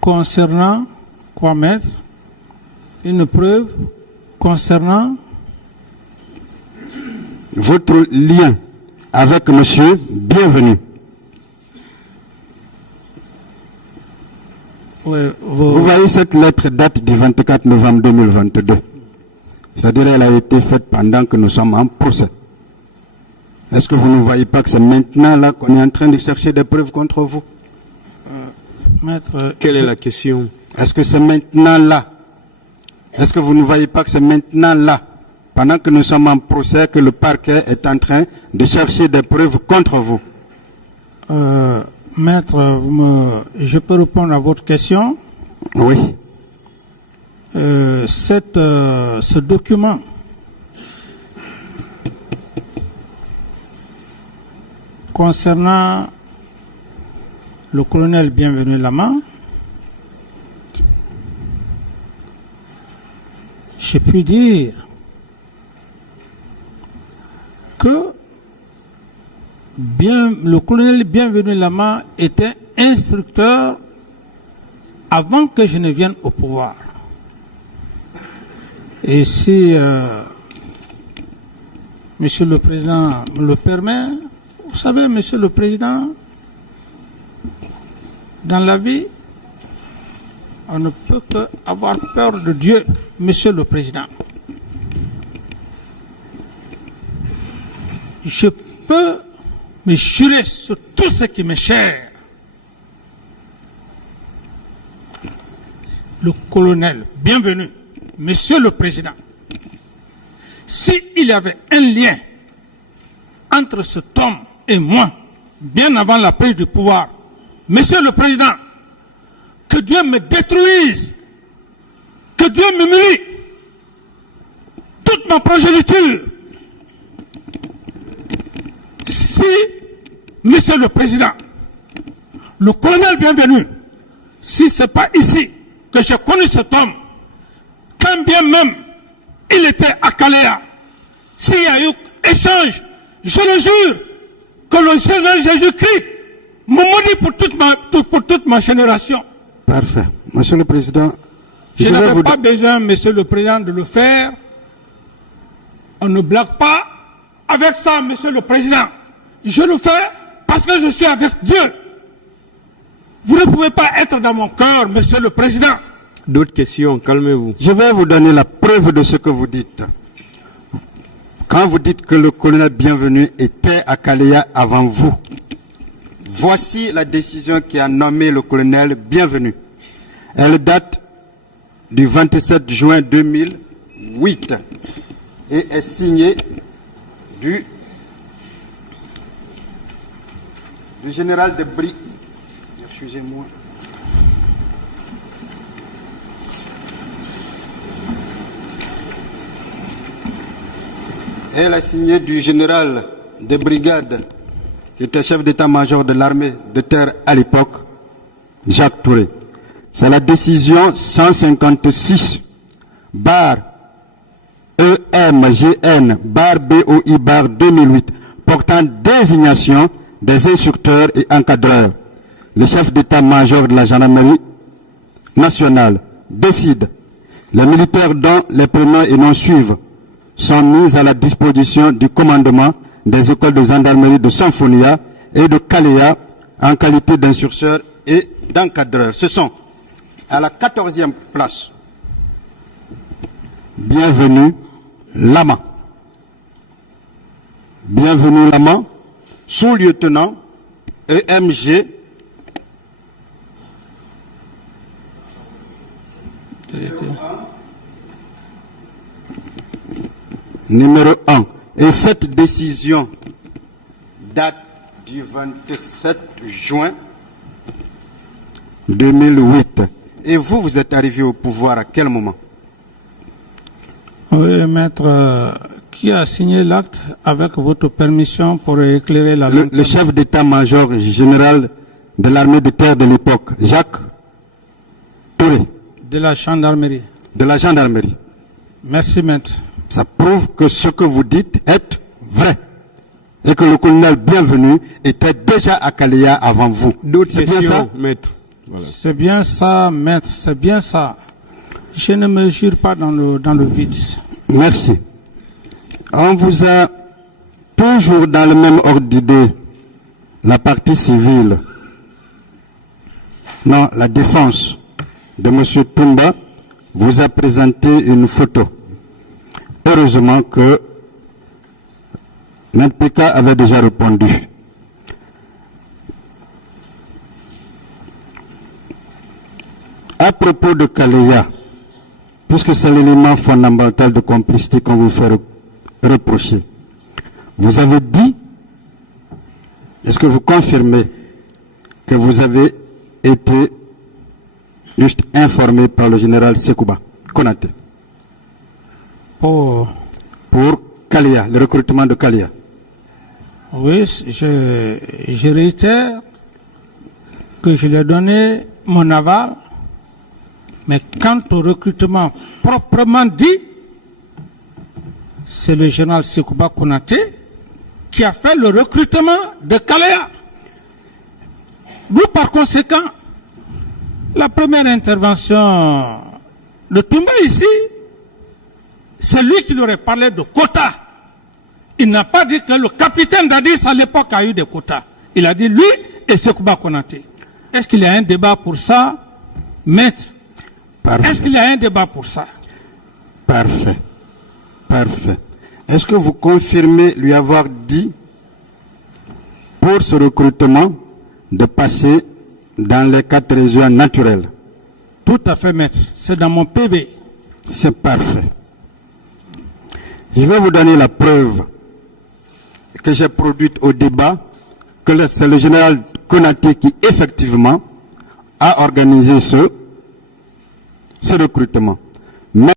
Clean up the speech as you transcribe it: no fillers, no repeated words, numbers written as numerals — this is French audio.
Concernant quoi, maître? Une preuve concernant votre lien avec monsieur Bienvenu. Oui, Vous voyez, cette lettre date du 24 novembre 2022. C'est-à-dire qu'elle a été faite pendant que nous sommes en procès. Est-ce que vous ne voyez pas que c'est maintenant là qu'on est en train de chercher des preuves contre vous? maître, Quelle est la question? Est-ce que c'est maintenant là? Est-ce que vous ne voyez pas que c'est maintenant là, pendant que nous sommes en procès, que le parquet est en train de chercher des preuves contre vous? maître, je peux répondre à votre question? Oui. Ce document concernant le colonel Bienvenu Lama, je puis dire que le colonel Bienvenu Lama était instructeur avant que je ne vienne au pouvoir. Et si Monsieur le Président me le permet, vous savez, Monsieur le Président, dans la vie, on ne peut qu'avoir peur de Dieu, Monsieur le Président. Je peux me jurer sur tout ce qui m'est cher. Le colonel Bienvenu, Monsieur le Président, s'il y avait un lien entre cet homme et moi, bien avant la prise du pouvoir, Monsieur le Président, que Dieu me détruise, que Dieu me m'humilie, toute ma progéniture. Si, Monsieur le Président, le colonel Bienvenu, si ce n'est pas ici que j'ai connu cet homme, quand bien même il était à Kalea, s'il y a eu échange, je le jure que le Seigneur Jésus-Christ me maudit pour toute ma génération. Parfait. Monsieur le Président, je n'avais pas besoin, Monsieur le Président, de le faire. On ne blague pas avec ça, Monsieur le Président. Je le fais parce que je suis avec Dieu. Vous ne pouvez pas être dans mon cœur, Monsieur le Président. D'autres questions, calmez-vous. je vais vous donner la preuve de ce que vous dites. Quand vous dites que le colonel Bienvenu était à Kalea avant vous, voici la décision qui a nommé le colonel Bienvenu. Elle date du 27 juin 2008 et est signée du général de brigade. Excusez-moi. Elle est signée du général de brigade qui était chef d'état-major de l'armée de terre à l'époque, Jacques Touré. C'est la décision 156 bar EMGN bar BOI bar 2008 portant désignation des instructeurs et encadreurs. Le chef d'état-major de la gendarmerie nationale décide. Les militaires dont les prénoms et noms suivent sont mis à la disposition du commandement des écoles de gendarmerie de Sanfonia et de Kalea en qualité d'instructeurs et d'encadreurs. Ce sont à la 14e place, Bienvenu Lama. Bienvenu Lama, sous-lieutenant EMG numéro 1. Et cette décision date du 27 juin 2008. Et vous, vous êtes arrivé au pouvoir à quel moment? Oui, maître, qui a signé l'acte avec votre permission pour éclairer la lanterne? Le chef d'état-major général de l'armée de terre de l'époque, Jacques Touré. De la gendarmerie. De la gendarmerie. Merci, maître. Ça prouve que ce que vous dites est vrai. Et que le colonel Bienvenu était déjà à Kalea avant vous. D'autres C'est bien ça? questions, maître. Voilà. C'est bien ça, maître, c'est bien ça. Je ne me jure pas dans le vide. Merci. On vous a toujours dans le même ordre d'idée, la partie civile, non, la défense de M. Toumba vous a présenté une photo. Heureusement que Maître Pika avait déjà répondu. À propos de Kaleya, puisque c'est l'élément fondamental de complicité qu'on vous fait reprocher, vous avez dit, est-ce que vous confirmez que vous avez été juste informé par le général Sekouba Konaté Pour Kaleya, le recrutement de Kaleya? Oui, je réitère que je lui ai donné mon aval, mais quant au recrutement proprement dit, c'est le général Sekouba Konaté qui a fait le recrutement de Kaleya. D'où par conséquent, la première intervention de Toumba ici, c'est lui qui lui aurait parlé de quotas. Il n'a pas dit que le capitaine Dadis à l'époque a eu des quotas. Il a dit lui et Sekouba Konaté. Est-ce qu'il y a un débat pour ça, maître? Parfait. Est-ce qu'il y a un débat pour ça? Parfait. Parfait. Est-ce que vous confirmez lui avoir dit, pour ce recrutement, de passer dans les 4 régions naturelles? Tout à fait, maître. C'est dans mon PV. C'est parfait. Je vais vous donner la preuve que j'ai produite au débat, que c'est le général Konaté qui, effectivement, a organisé ce recrutement.